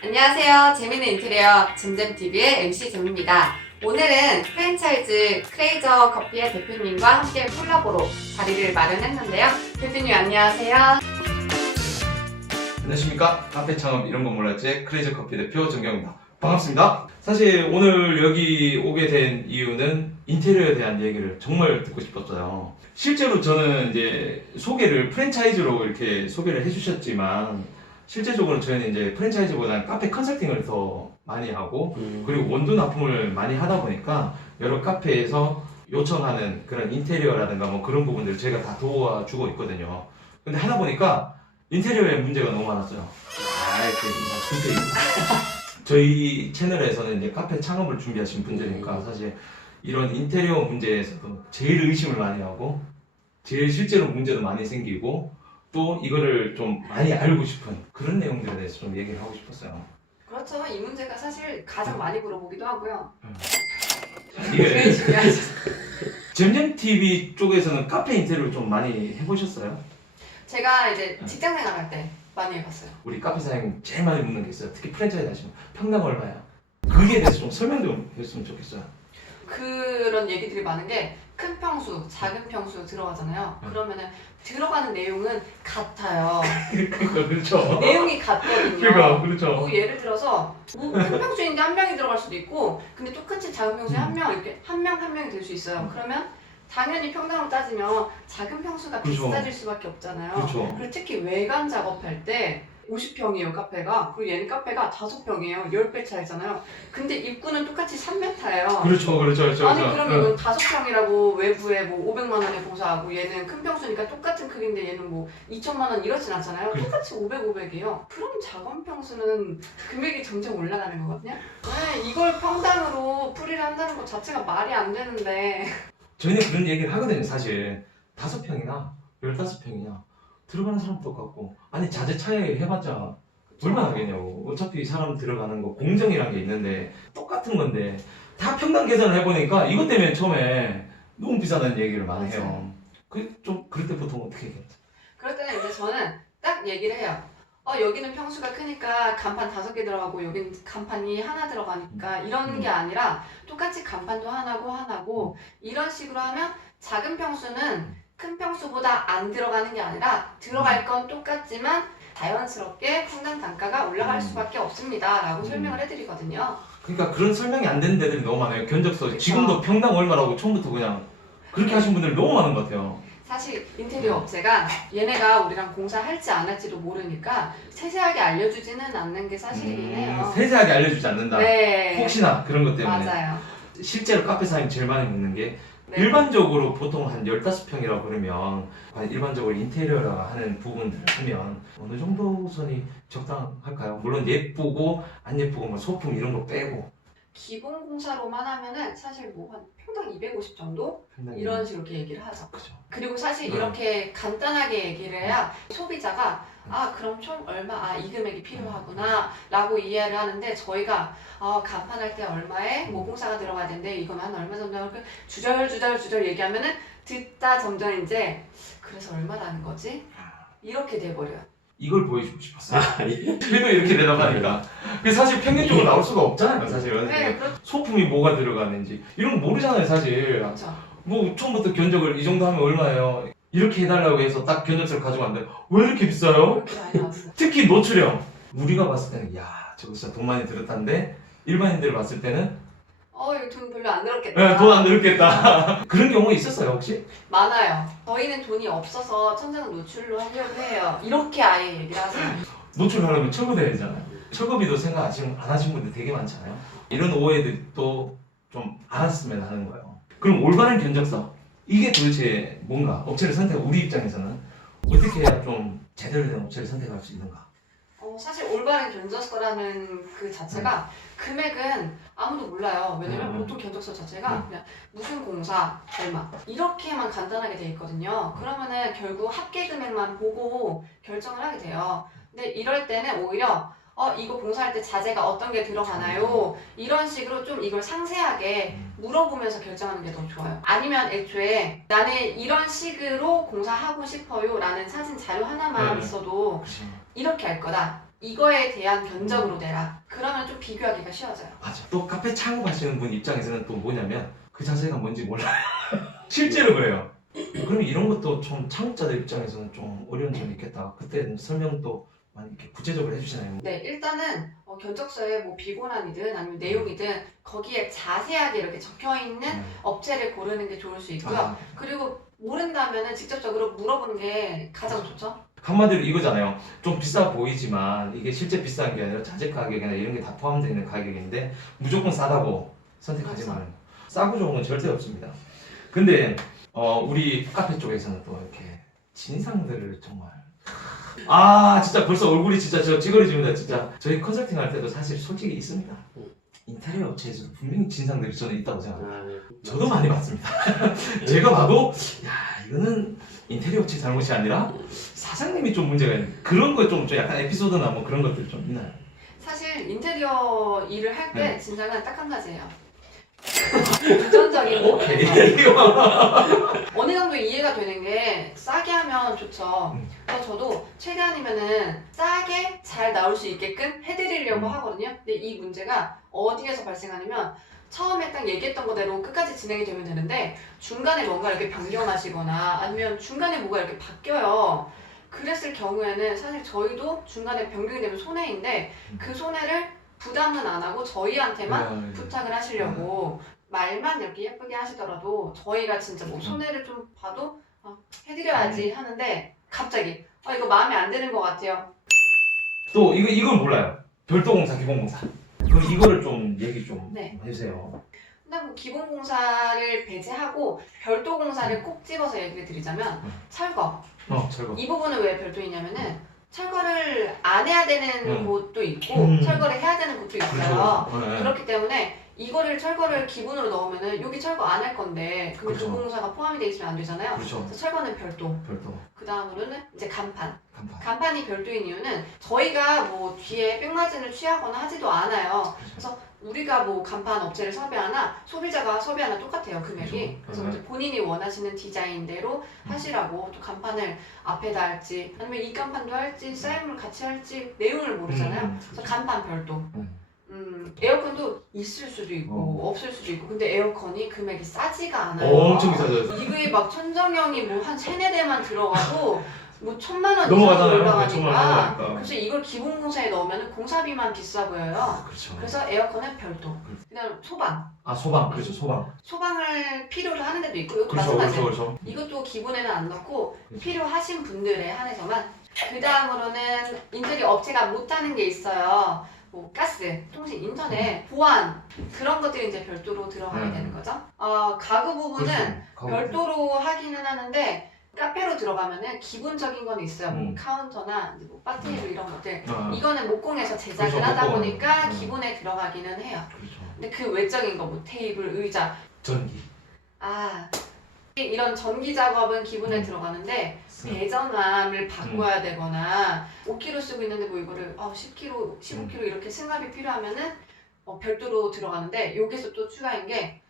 안녕하세요. 재미있는 인테리어 잼잼TV의 MC 잼입니다. 오늘은 프랜차이즈 크레이저 커피의 대표님과 함께 콜라보로 자리를 마련했는데요. 대표님 안녕하세요. 안녕하십니까 카페 창업 이런 거 몰랐지 크레이저 커피 대표 정경입니다 반갑습니다 사실 오늘 여기 오게 된 이유는 인테리어에 대한 얘기를 정말 듣고 싶었어요 실제로 저는 이제 소개를 프랜차이즈로 이렇게 소개를 해주셨지만 실제적으로 저희는 이제 프랜차이즈보다는 카페 컨설팅을 더 많이 하고 그리고 원두 납품을 많이 하다 보니까 여러 카페에서 요청하는 그런 인테리어라든가 뭐 그런 부분들을 저희가 다 도와주고 있거든요. 근데 하다 보니까 인테리어에 문제가 너무 많았어요. 아, 이렇게 선택입니다. 저희 채널에서는 이제 카페 창업을 준비하신 분들이니까 사실 이런 인테리어 문제에서도 제일 의심을 많이 하고 제일 실제로 문제도 많이 생기고 또 이거를 좀 많이 알고 싶은 그런 내용들에 대해서 좀 얘기를 하고 싶었어요. 그렇죠. 이 문제가 사실 가장 많이 물어보기도 하고요. 이게 제일 중요하죠. 잼잼 TV 쪽에서는 카페 인테리어를 좀 많이 해보셨어요? 제가 이제 직장 생활할 때 많이 해봤어요. 우리 카페 사장님 제일 많이 묻는 게 있어요. 특히 프랜차이즈 하시면 평당 얼마야? 거기에 대해서 좀 설명 좀 해줬으면 좋겠어요. 그런 얘기들이 많은 게 큰 평수, 작은 평수 들어가잖아요. 음. 그러면은 들어가는 내용은 같아요. 그렇죠. 내용이 같거든요. 그러니까 그렇죠. 뭐 예를 들어서 뭐 큰 평수인데 한 명이 들어갈 수도 있고 근데 똑같이 작은 평수에 음. 한명 이렇게 한 명 한 명이 될 수 있어요. 그러면 당연히 평당으로 따지면 작은 평수가 그렇죠. 비싸질 수밖에 없잖아요. 그렇죠. 그리고 특히 외관 작업할 때 50평이에요 카페가 그리고 얘는 카페가 5평이에요 10배 차이잖아요 근데 입구는 똑같이 3m예요 그렇죠, 그렇죠, 그렇죠. 아니 그렇죠. 그럼 응. 이건 다섯 평이라고 외부에 뭐 500만 원에 공사하고 얘는 큰 평수니까 똑같은 크기인데 얘는 뭐 2천만 원 이러진 않잖아요. 그래. 똑같이 500, 500이에요. 그럼 작은 평수는 금액이 점점 올라가는 거거든요. 네, 이걸 평당으로 풀이를 한다는 것 자체가 말이 안 되는데 저희는 그런 얘기를 하거든요, 사실. 다섯 평이나 열다섯 평이냐 들어가는 사람 똑같고 아니 자재 차이 해봤자 얼마나 하겠냐고. 어차피 사람 들어가는 거 공정이란 게 있는데 똑같은 건데 다 평당 계산을 해보니까 이것 때문에 처음에 너무 비싸다는 얘기를 많이 해요. 맞아요. 그좀 그럴 때 보통 어떻게 얘기해요? 그럴 때는 이제 저는 딱 얘기를 해요. 어 여기는 평수가 크니까 간판 다섯 개 들어가고 여기는 간판이 하나 들어가니까 이런 음. 게 아니라 똑같이 간판도 하나고 하나고 이런 식으로 하면 작은 평수는 큰 평수보다 안 들어가는 게 아니라 들어갈 건 똑같지만 자연스럽게 평당 단가가 올라갈 음. 수밖에 없습니다 라고 음. 설명을 해드리거든요. 그러니까 그런 설명이 안 되는 데들이 너무 많아요. 견적서 그쵸. 지금도 평당 얼마라고 처음부터 그냥 그렇게 하신 분들 너무 많은 것 같아요. 사실 인테리어 업체가 얘네가 우리랑 공사할지 안 할지도 모르니까 세세하게 알려주지는 않는 게 사실이긴 해요. 음, 세세하게 알려주지 않는다. 네. 혹시나 그런 것 때문에 맞아요. 실제로 카페 사장님 제일 많이 묻는 게 네. 일반적으로 보통 한 15평이라고 그러면 일반적으로 인테리어라 하는 부분들을 하면 어느 정도 선이 적당할까요? 물론 예쁘고 안 예쁘고 뭐 소품 이런 거 빼고 기본 공사로만 하면은 사실 뭐 한 평당 250 정도? 이런 식으로 이렇게 얘기를 하죠. 그죠. 그리고 사실 네. 이렇게 간단하게 얘기를 해야 소비자가 아 그럼 총 얼마? 아 이 금액이 필요하구나라고 이해를 하는데 저희가 아 간판할 때 얼마에? 뭐 공사가 들어가야 되는데 이건 한 얼마 정도 이렇게 주절 주절 주절 얘기하면은 듣다 점점 이제 그래서 얼마라는 거지? 이렇게 돼버려요. 이걸 보여주고 싶었어요. 아, 예. 그래도 이렇게 대답하니까. 그게 사실 평균적으로 나올 수가 없잖아요, 사실은. 네 그렇죠. 소품이 뭐가 들어가는지 이런 거 모르잖아요, 사실. 뭐 처음부터 견적을 이 정도 하면 얼마예요? 이렇게 해달라고 해서 딱 견적서를 가져갔는데 왜 이렇게 비싸요? 그렇게 많이 나왔어요. 특히 노출형. 우리가 봤을 때는 야 저거 진짜 돈 많이 들었다는데 일반인들 봤을 때는 어 이거 돈 별로 안 들었겠다. 돈 안 들었겠다. 그런 경우 있었어요 혹시? 많아요. 저희는 돈이 없어서 천장은 노출로 하려고 해요. 이렇게 아예 얘기를 하세요. 노출하려면 철거돼야 되잖아요. 철거비도 생각 안 하신, 안 하신 분들 되게 많잖아요. 이런 오해들도 좀 알았으면 하는 거예요. 그럼 올바른 견적서 이게 도대체 뭔가 업체를 선택 우리 입장에서는 어떻게 해야 좀 제대로 된 업체를 선택할 수 있는가? 어, 사실 올바른 견적서라는 그 자체가 금액은 아무도 몰라요. 왜냐면 음. 보통 견적서 자체가 음. 그냥 무슨 공사 얼마 이렇게만 간단하게 돼 있거든요. 그러면은 결국 합계 금액만 보고 결정을 하게 돼요. 근데 이럴 때는 오히려 어 이거 공사할 때 자재가 어떤 게 들어가나요? 이런 식으로 좀 이걸 상세하게 물어보면서 결정하는 게 더 좋아요. 아니면 애초에 나는 이런 식으로 공사하고 싶어요 라는 사진 자료 하나만 네. 있어도 그렇죠. 이렇게 할 거다. 이거에 대한 견적으로 내라. 그러면 좀 비교하기가 쉬워져요. 맞아. 또 카페 창업하시는 분 입장에서는 또 뭐냐면 그 자세가 뭔지 몰라요. 실제로 그래요. 그럼 이런 것도 좀 창업자들 입장에서는 좀 어려운 점이 있겠다. 그때 설명도 많이 이렇게 구체적으로 해주시나요? 네, 일단은 어, 견적서에 뭐 비고란이든 아니면 내용이든 거기에 자세하게 이렇게 적혀 있는 음. 업체를 고르는 게 좋을 수 있고요. 아, 그리고 모른다면은 직접적으로 물어보는 게 가장 좋죠. 한마디로 이거잖아요. 좀 비싸 보이지만 이게 실제 비싼 게 아니라 자재 가격이나 이런 게 다 포함되어 있는 가격인데 무조건 싸다고 선택하지 맞아. 말아요. 싸고 좋은 건 절대 없습니다. 근데 어, 우리 카페 쪽에서는 또 이렇게 진상들을 정말 아 진짜 벌써 얼굴이 진짜 저 찌그러집니다 진짜 저희 컨설팅 할 때도 사실 솔직히 있습니다 인테리어 업체에서도 분명히 진상들이 저는 있다고 생각합니다 아, 네. 저도 많이 봤습니다. 제가 봐도 야 이거는 인테리어 업체 잘못이 아니라 사장님이 좀 문제가 있는 그런 거좀 약간 에피소드나 뭐 그런 것들 좀 있나요? 사실 인테리어 일을 할 때 네. 진작은 딱 한 가지예요. 금전적인 오케이. 부분에서 어느 정도 이해가 되는 게 싸게 하면 좋죠. 음. 그래서 저도 최대한이면은 싸게 잘 나올 수 있게끔 해드리려고 음. 하거든요. 근데 이 문제가 어디에서 발생하냐면 처음에 딱 얘기했던 거대로 끝까지 진행이 되면 되는데 중간에 뭔가 이렇게 변경하시거나 아니면 중간에 뭐가 이렇게 바뀌어요. 그랬을 경우에는 사실 저희도 중간에 변경이 되면 손해인데 음. 그 손해를 부담은 안 하고 저희한테만 네. 부탁을 하시려고 말만 이렇게 예쁘게 하시더라도 저희가 진짜 뭐 손해를 좀 봐도 아, 해드려야지 하는데 갑자기 아 이거 마음에 안 드는 것 같아요. 또 이거 이걸 몰라요. 별도공사, 기본공사. 그럼 이거를 좀 얘기 좀 네. 해주세요. 근데 뭐 기본 공사를 배제하고 별도 공사를 꼭 집어서 얘기를 드리자면 음. 철거 어, 철거. 이 부분은 왜 별도이냐면은 철거를 안 해야 되는 음. 곳도 있고 음. 철거를 해야 되는 곳도 있어요. 그렇죠. 네. 그렇기 때문에 이거를 철거를 기본으로 넣으면은 여기 철거 안 할 건데 근데 그렇죠. 도공사가 포함이 돼 있으면 안 되잖아요. 그렇죠. 그래서 철거는 별도. 별도 그 다음으로는 이제 간판. 간판. 간판이 별도인 이유는 저희가 뭐 뒤에 백마진을 취하거나 하지도 않아요. 그래서 우리가 뭐 간판 업체를 섭외하나 소비자가 섭외하나 똑같아요 금액이. 그렇죠. 그래서 네. 이제 본인이 원하시는 디자인대로 음. 하시라고 또 간판을 앞에다 할지 아니면 이 간판도 할지 사인물 같이 할지 내용을 모르잖아요. 음, 그래서 간판 별도. 음. 음, 에어컨도 있을 수도 있고 없을 수도 있고 근데 에어컨이 금액이 싸지가 않아요. 어, 엄청 비싸죠. 이게 막 천정형이 뭐 한 세네 대만 들어가도 뭐 천만 원 이상 넘어가잖아요. 올라가니까 넘어가니까. 그래서 이걸 기본 공사에 넣으면 공사비만 비싸 보여요. 그렇죠. 그래서 에어컨은 별도. 음. 그다음 소방. 아 소방 그렇죠 소방. 소방을 필요로 하는 데도 있고 이것도 그렇죠 마찬가지예요. 그렇죠 그렇죠. 이것도 기본에는 안 넣고 그렇죠. 필요하신 분들에 한해서만 그 다음으로는 인테리어 업체가 못하는 게 있어요. 뭐 가스, 통신, 인터넷, 보안 그런 것들이 이제 별도로 들어가게 음. 되는 거죠. 어, 가구 부분은 그렇죠. 별도로 하기는 하는데 카페로 들어가면은 기본적인 건 있어요. 뭐 음. 카운터나 이제 뭐 바테이블 이런 것들. 아, 이거는 목공에서 제작을 그렇죠, 하다 목공. 보니까 음. 기본에 들어가기는 해요. 그렇죠. 근데 그 외적인 거 뭐 테이블, 의자, 전기. 아 이런 전기 작업은 기본에 음. 들어가는데 승. 배전함을 음. 바꿔야 되거나 5kg 쓰고 있는데 뭐 이거를 아, 10kg, 15kg 음. 이렇게 승합이 필요하면은 어, 별도로 들어가는데 여기서 또 추가인 게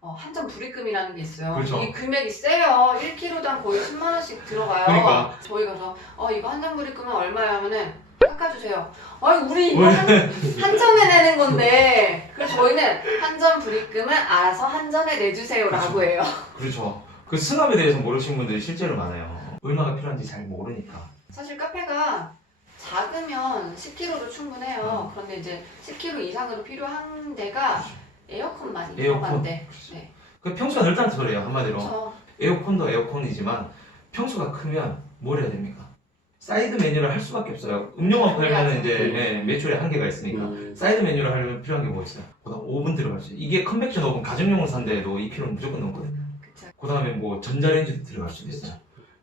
어, 한점 불입금이라는 게 있어요. 그렇죠. 이 금액이 세요. 1kg당 거의 10만 원씩 들어가요. 그러니까. 저희 가서 어 이거 한점 불입금은 얼마야 하면은 깎아주세요. 아니 우리 이거 왜? 한, 한 점에 내는 건데 그래서 저희는 한점 불입금은 알아서 한 점에 내주세요라고 그렇죠. 해요. 그렇죠. 그 승합에 대해서 모르시는 분들이 실제로 많아요. 얼마가 필요한지 잘 모르니까. 사실 카페가 작으면 10kg로 충분해요. 음. 그런데 이제 10kg 이상으로 필요한 데가 에어컨만이 그렇죠. 에어컨. 들어간대. 네. 그 평수가 넓다는 소리예요 한마디로. 그렇죠. 에어컨도 에어컨이지만 평수가 크면 뭘 해야 됩니까? 사이드 메뉴를 할 수밖에 없어요. 음료만 팔면 이제 음. 예, 매출에 한계가 있으니까. 음, 사이드 메뉴를 하려면 필요한 게 뭐 있어요? 그다음 오븐 들어갈 수 있어요. 이게 컨벡션 오븐 가정용으로 산데도 2kg는 무조건 넘거든요. 그쵸. 그다음에 뭐 전자레인지도 들어갈 수도 있어요.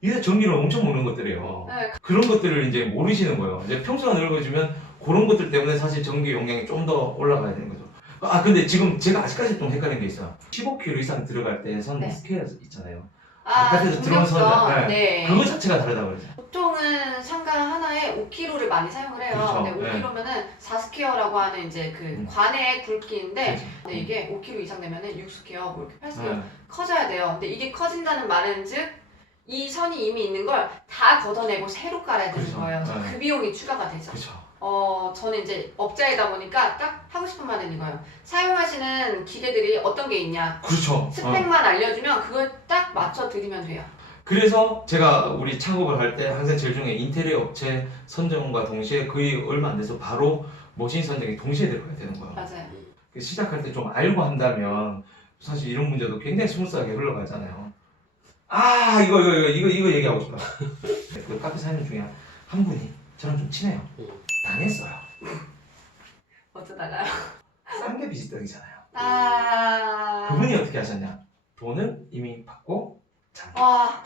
이게 전기를 엄청 먹는 것들이에요. 네, 그런 것들을 이제 모르시는 거예요. 이제 평수가 넓어지면 그런 것들 때문에 사실 전기 용량이 좀 더 올라가야 되는 거죠. 아 근데 지금 제가 아직까지 좀 헷갈린 게 있어요. 15kg 이상 들어갈 때선 네. 스퀘어 있잖아요. 아, 바깥에서 들어온 중력선. 선을, 네. 그거 자체가 다르다고 그러죠. 보통은 상가 하나에 5kg를 많이 사용을 해요. 그렇죠. 근데 네. 5kg면은 4스퀘어라고 하는 이제 그 음. 관의 굵기인데 그렇죠. 근데 이게 5kg 이상 되면은 6스퀘어 뭐 이렇게 8스퀘어 네. 커져야 돼요. 근데 이게 커진다는 말은 즉, 이 선이 이미 있는 걸 다 걷어내고 새로 깔아야 되는 그렇죠. 거예요. 그래서 네. 그 비용이 추가가 되죠. 그렇죠. 어, 저는 이제 업자이다 보니까 딱 하고 싶은 말은 이거예요. 사용하시는 기계들이 어떤 게 있냐. 그렇죠. 어. 스펙만 알려주면 그걸 딱 맞춰 드리면 돼요. 그래서 제가 우리 창업을 할 때 항상 제일 중에 인테리어 업체 선정과 동시에 거의 얼마 안 돼서 바로 머신 선정이 동시에 들어가야 되는 거예요. 맞아요. 그 시작할 때 좀 알고 한다면 사실 이런 문제도 굉장히 스무스하게 흘러가잖아요. 아 이거 이거 이거 이거, 이거 얘기하고 싶다. 그 카페 사장님 중에 한 분이 저랑 좀 친해요. 음. 당했어요. 어쩌다가요? 싼게 비지떡이잖아요. 아. 그분이 어떻게 하셨냐? 돈을 이미 받고 자. 와.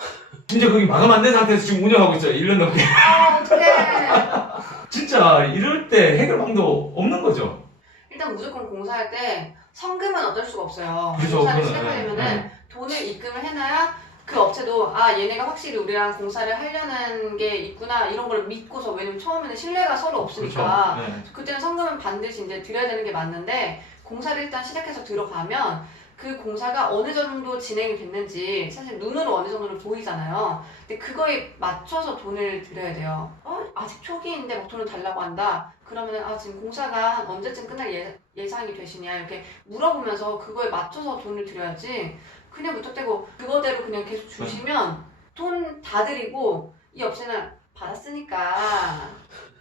진짜 거기 마감 안 된 상태에서 지금 운영하고 있어요. 1년 넘게. 아, 어떡해. 진짜 이럴 때 해결방도 없는 거죠. 일단 무조건 공사할 때 성금은 어쩔 수가 없어요. 그죠, 공사를 그거는, 시작하려면은 네, 돈을 입금을 해놔야 그 업체도 아 얘네가 확실히 우리랑 공사를 하려는 게 있구나 이런 걸 믿고서 왜냐면 처음에는 신뢰가 서로 없으니까 그렇죠. 네. 그때는 성금은 반드시 이제 드려야 되는 게 맞는데 공사를 일단 시작해서 들어가면 그 공사가 어느 정도 진행이 됐는지 사실 눈으로 어느 정도는 보이잖아요. 근데 그거에 맞춰서 돈을 드려야 돼요. 어? 아직 초기인데 막 돈을 달라고 한다. 그러면은 아 지금 공사가 한 언제쯤 끝날 예, 예상이 되시냐 이렇게 물어보면서 그거에 맞춰서 돈을 드려야지 그냥 무턱대고 그거대로 그냥 계속 주시면 돈 다 드리고 이 업체는 받았으니까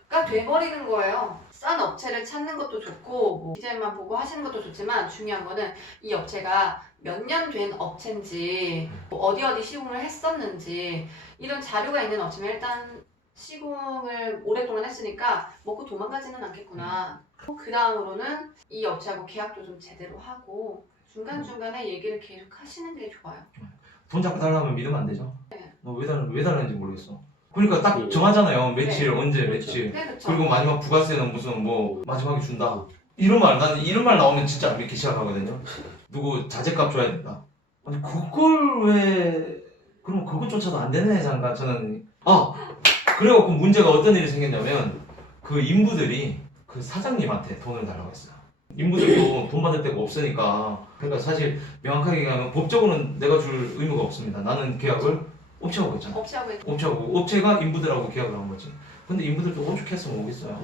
가 돼버리는 거예요. 싼 업체를 찾는 것도 좋고 뭐 디자인만 보고 하시는 것도 좋지만 중요한 거는 이 업체가 몇 년 된 업체인지 뭐 어디 어디 시공을 했었는지 이런 자료가 있는 업체면 일단 시공을 오랫동안 했으니까 먹고 도망가지는 않겠구나. 그 다음으로는 이 업체하고 계약도 좀 제대로 하고 중간중간에 얘기를 계속 하시는 게 좋아요. 돈 잡고 달라면 믿으면 안 되죠. 네. 너왜 달라 왜 달라는지 모르겠어. 그러니까 딱 음. 정하잖아요. 며칠 언제 그렇죠. 며칠. 네, 그렇죠. 그리고 마지막 부가세는 무슨 뭐 마지막에 준다. 이런 말 나는 이런 말 나오면 진짜 안 믿기 시작하거든요. 누구 자재값 줘야 된다. 아니 그걸 왜 그럼 그것조차도 안 되는 회사인가 저는 아 그래갖고 문제가 어떤 일이 생겼냐면 그 인부들이 그 사장님한테 돈을 달라고 했어요. 인부들도 돈 받을 데가 없으니까 그러니까 사실 명확하게 얘기하면 법적으로는 내가 줄 의무가 없습니다. 나는 계약을 업체하고 했잖아. 업체하고 있- 업체하고 업체가 인부들하고 계약을 한 거지. 근데 인부들도 오죽했으면 오겠어요.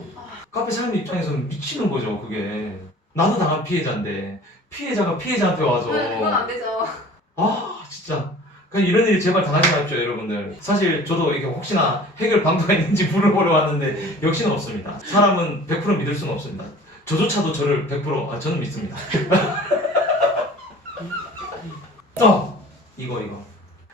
카페 사람 입장에서는 미치는 거죠, 그게. 나도 당한 피해자인데 피해자가 피해자한테 와서 네, 그건 안 되죠. 아 진짜 그냥 이런 일이 제발 당하지 마십시오, 여러분들. 사실 저도 이게 혹시나 해결 방도가 있는지 물어보려 왔는데 역시는 없습니다. 사람은 100% 믿을 수는 없습니다. 저조차도 저를 100% 아, 저는 믿습니다. 또 이거 이거.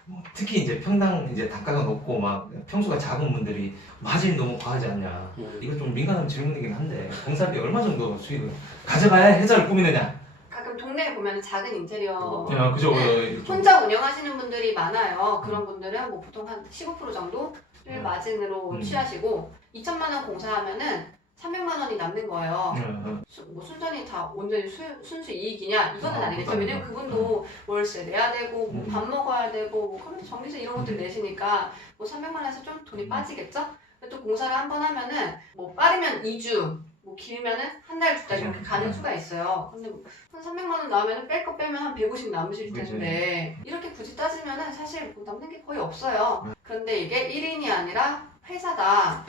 뭐 특히 이제 평당 이제 단가가 높고 막 평수가 작은 분들이 마진이 너무 과하지 않냐. 음. 이거 좀 민감한 질문이긴 한데 공사비 얼마 정도 수익을 가져가야 해자를 꾸미느냐? 가끔 동네에 보면 작은 인테리어 야 그죠? 어, 좀- 혼자 운영하시는 분들이 많아요. 그런 분들은 뭐 보통 한 15% 정도를 음. 마진으로 음. 취하시고 2천만 원 공사하면은 300만 원이 남는 거예요. 응, 응. 수- 뭐 순전히 다 온전히 수, 순수 이익이냐 이거는 아, 아, 니겠죠 그건 왜냐면. 그분도 월세 내야 되고 뭐 음. 밥 먹어야 되고 뭐 그런 전기세 이런 것들 음. 내시니까 뭐 300만 원에서 좀 돈이 음. 빠지겠죠? 또 공사를 한 번 하면은 뭐 빠르면 2주 뭐 길면은 한 달 두 달 이렇게. 가는 음. 수가 있어요. 근데 뭐 한 300만 원 나오면은 뺄 거 빼면 한 150 남으실 그치. 텐데 이렇게 굳이 따지면은 사실 뭐 남는 게 거의 없어요. 음. 그런데 이게 1인이 아니라 회사다.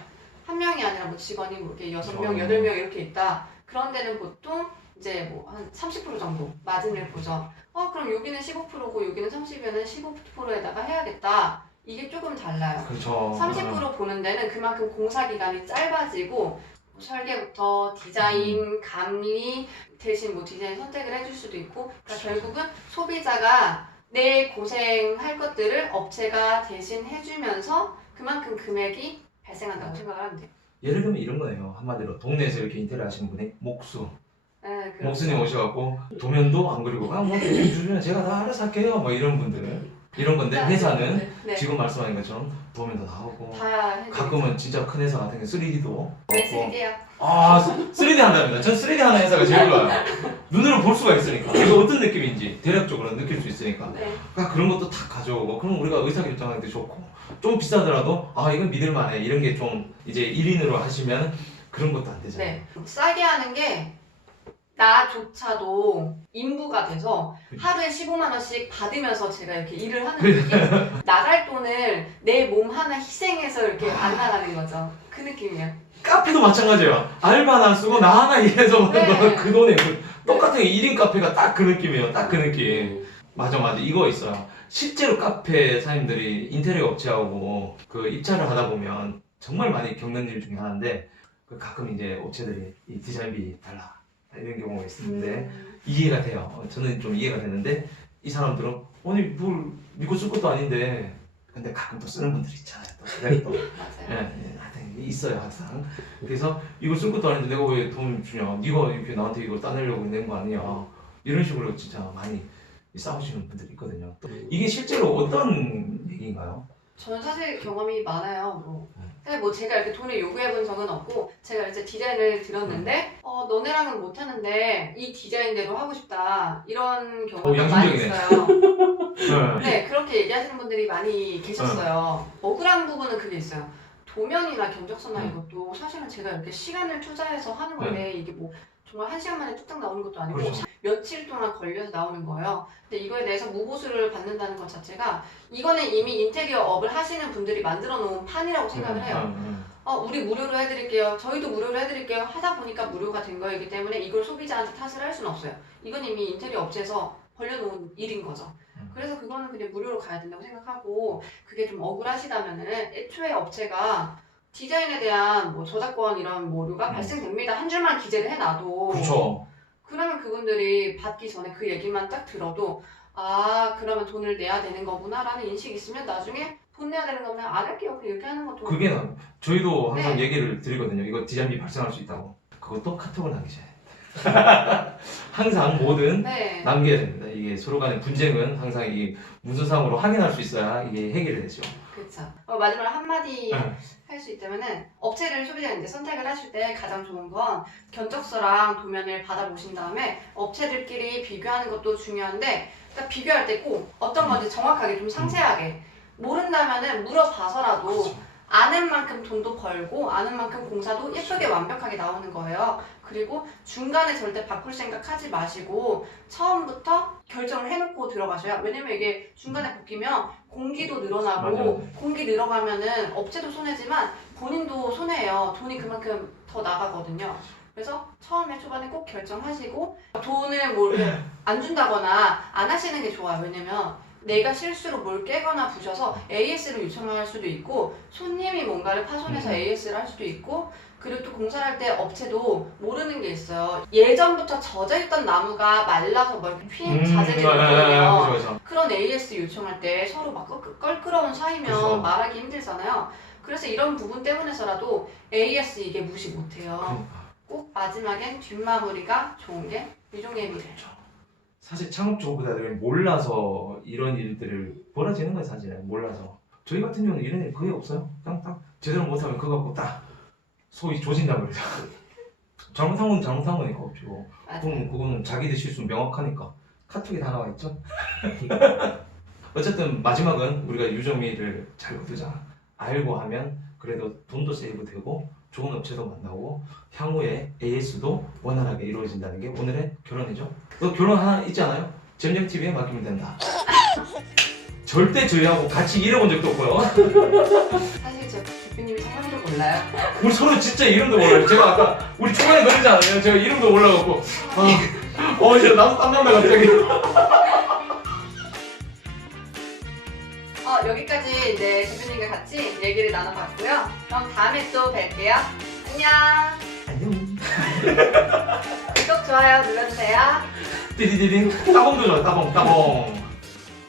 한 명이 아니라 뭐 직원이 뭐 이렇게 여섯 명, 어. 여덟 명 이렇게 있다. 그런 데는 보통 이제 뭐 한 30% 정도 마진을 보죠. 어 그럼 여기는 15%고 여기는 30이면 15%에다가 해야겠다. 이게 조금 달라요. 그렇죠. 30% 보는 데는 그만큼 공사 기간이 짧아지고 설계부터 디자인, 감리 대신 뭐 디자인 선택을 해줄 수도 있고 그러니까 결국은 소비자가 내 고생할 것들을 업체가 대신 해주면서 그만큼 금액이 발생한다고 생각을 하면 돼요. 예를 들면 이런 거예요. 한마디로 동네에서 이렇게 인테리어 하시는 분이 목수, 네, 그렇죠. 목수님 오셔갖고 도면도 안 그리고 아뭐 주면 제가 다 알아서 할게요. 뭐 이런 분들 이런 건데 회사는 네, 네. 지금 말씀하신 것처럼 도면도 나오고 다 가끔은 진짜 큰 회사 같은 게 3D도 네, 쓸게요. 아 3D 한답니다. 전 3D 하는 회사가 제일 좋아요. 눈으로 볼 수가 있으니까 이거 어떤 느낌인지 대략적으로 느낄 수 있으니까 네. 그러니까 그런 것도 다 가져오고 그럼 우리가 의사결정하는 데 좋고 좀 비싸더라도 아 이건 믿을만해 이런 게 좀 이제 1인으로 하시면 그런 것도 안 되잖아요. 네. 싸게 하는 게 나조차도 인부가 돼서 하루에 15만 원씩 받으면서 제가 이렇게 일을 하는 느낌? 나갈 돈을 내 몸 하나 희생해서 이렇게 안 나가는 거죠. 그 느낌이에요. 카페도 마찬가지예요. 알바 하나 쓰고 나 하나 일해서 버는 네. 거는 그 돈에 그 똑같은 1인 카페가 딱 그 느낌이에요. 딱 그 느낌. 맞아 맞아 이거 있어요. 실제로 카페 사장님들이 인테리어 업체하고 그 입찰을 하다 보면 정말 많이 겪는 일 중에 하나인데 그 가끔 이제 업체들이 이 디자인비 달라 이런 경우가 있는데 음. 이해가 돼요. 어, 저는 좀 이해가 되는데 이 사람들은 아니 뭘 믿고 쓸 것도 아닌데 근데 가끔 또 쓰는 분들 있잖아요. 또 그래 또 예, 맞아요. 예, 하여튼 있어요 항상. 그래서 이거 쓸 것도 아닌데 내가 왜 돈 주냐? 네가 이렇게 나한테 이걸 따내려고 낸 거 아니야? 이런 식으로 진짜 많이 싸우시는 분들이 있거든요. 또 이게 실제로 어떤 얘기인가요? 저는 사실 경험이 많아요. 뭐. 음. 사실 뭐 제가 이렇게 돈을 요구해 본 적은 없고 제가 이제 디자인을 들었는데 음. 어 너네랑은 못 하는데 이 디자인대로 하고 싶다 이런 경우가 어, 많이 양심적이네. 있어요. 네. 네 그렇게 얘기하시는 분들이 많이 계셨어요. 음. 억울한 부분은 그게 있어요. 도면이나 경적선이나 음. 이것도 사실은 제가 이렇게 시간을 투자해서 하는 건데 이게 뭐 정말 한 시간 만에 뚝딱 나오는 것도 아니고 그렇죠. 며칠 동안 걸려서 나오는 거예요. 근데 이거에 대해서 무보수를 받는다는 것 자체가 이거는 이미 인테리어 업을 하시는 분들이 만들어 놓은 판이라고 생각을 해요. 음, 음, 어, 우리 무료로 해드릴게요. 저희도 무료로 해드릴게요. 하다 보니까 무료가 된 거이기 때문에 이걸 소비자한테 탓을 할 수는 없어요. 이건 이미 인테리어 업체에서 벌려놓은 일인 거죠. 음. 그래서 그거는 그냥 무료로 가야 된다고 생각하고 그게 좀 억울하시다면은 애초에 업체가 디자인에 대한 뭐 저작권 이런 뭐 오류가 음. 발생됩니다. 한 줄만 기재를 해놔도 그렇죠. 그러면 그분들이 받기 전에 그 얘기만 딱 들어도 아 그러면 돈을 내야 되는 거구나라는 인식이 있으면 나중에 돈 내야 되는 거면 안 할게요 이렇게 하는 것도 그게 나 저희도 항상 네. 얘기를 드리거든요. 이거 디자인비 발생할 수 있다고. 그것도 카톡을 남기셔야 돼요. 항상 뭐든 네 남겨야 됩니다. 이게 서로 간의 분쟁은 항상 이 문서상으로 확인할 수 있어야 이게 해결이 되죠. 그렇죠 어, 마지막으로 한마디 네. 할 수 있다면은 업체를 소비자가 이제 선택을 하실 때 가장 좋은 건 견적서랑 도면을 받아보신 다음에 업체들끼리 비교하는 것도 중요한데 딱 비교할 때 꼭 어떤 음. 건지 정확하게 좀 상세하게 모른다면은 물어봐서라도 그렇죠. 아는 만큼 돈도 벌고 아는 만큼 공사도 예쁘게 완벽하게 나오는 거예요. 그리고 중간에 절대 바꿀 생각 하지 마시고 처음부터 결정을 해놓고 들어가셔야 왜냐면 이게 중간에 바뀌면 공기도 늘어나고 맞아요. 공기 늘어가면은 업체도 손해지만 본인도 손해예요. 돈이 그만큼 더 나가거든요. 그래서 처음에 초반에 꼭 결정하시고 돈을 뭐 이렇게 안 준다거나 안 하시는 게 좋아요. 왜냐면 내가 실수로 뭘 깨거나 부셔서 AS를 요청할 수도 있고 손님이 뭔가를 파손해서 음. AS를 할 수도 있고 그리고 또 공사를 할때 업체도 모르는 게 있어요. 예전부터 젖어있던 나무가 말라서 뭐 이렇게 휜 자재들이 음, 있거든요. 그렇죠, 그렇죠. 그런 AS 요청할 때 서로 막 껄- 껄끄러운 사이면 그죠. 말하기 힘들잖아요. 그래서 이런 부분 때문에서라도 AS 이게 무시 못해요. 그러니까. 꼭 마지막엔 뒷마무리가 좋은 게 유종의 미래. 사실 창업 초보자들은 몰라서 이런 일들을 벌어지는 거예요 사실 몰라서 저희 같은 경우는 이런 일 거의 없어요 그냥 딱 제대로 못하면 그거 갖고 딱 소위 조진다고 그러죠 잘못한 건 잘못한 거니까 없죠 맞아요. 그럼 그거는 자기들 실수 명확하니까 카톡에 다 나와 있죠 어쨌든 마지막은 우리가 유정미를 잘 얻자 알고 하면 그래도 돈도 세이브 되고 좋은 업체도 만나고 향후에 AS도 원활하게 이루어진다는 게 오늘의 결론이죠. 너 결론 하나 있지 않아요? 점령 TV에 맡기면 된다. 절대 저희하고 같이 일해본 적도 없고요. 사실 몰라요. 우리 서로 진짜 이름도 몰라요. 제가 아까 우리 초반에 그러지 않았나요? 제가 이름도 몰라갖고 아, 어 이제 나도 땀난다 갑자기. 어, 여기까지 이제 대표님과 같이 얘기를 나눠봤고요. 그럼 다음에 또 뵐게요. 안녕. 안녕. 구독, 좋아요 눌러주세요. 띠디디딩 따봉도 좋아요. 따봉 따봉.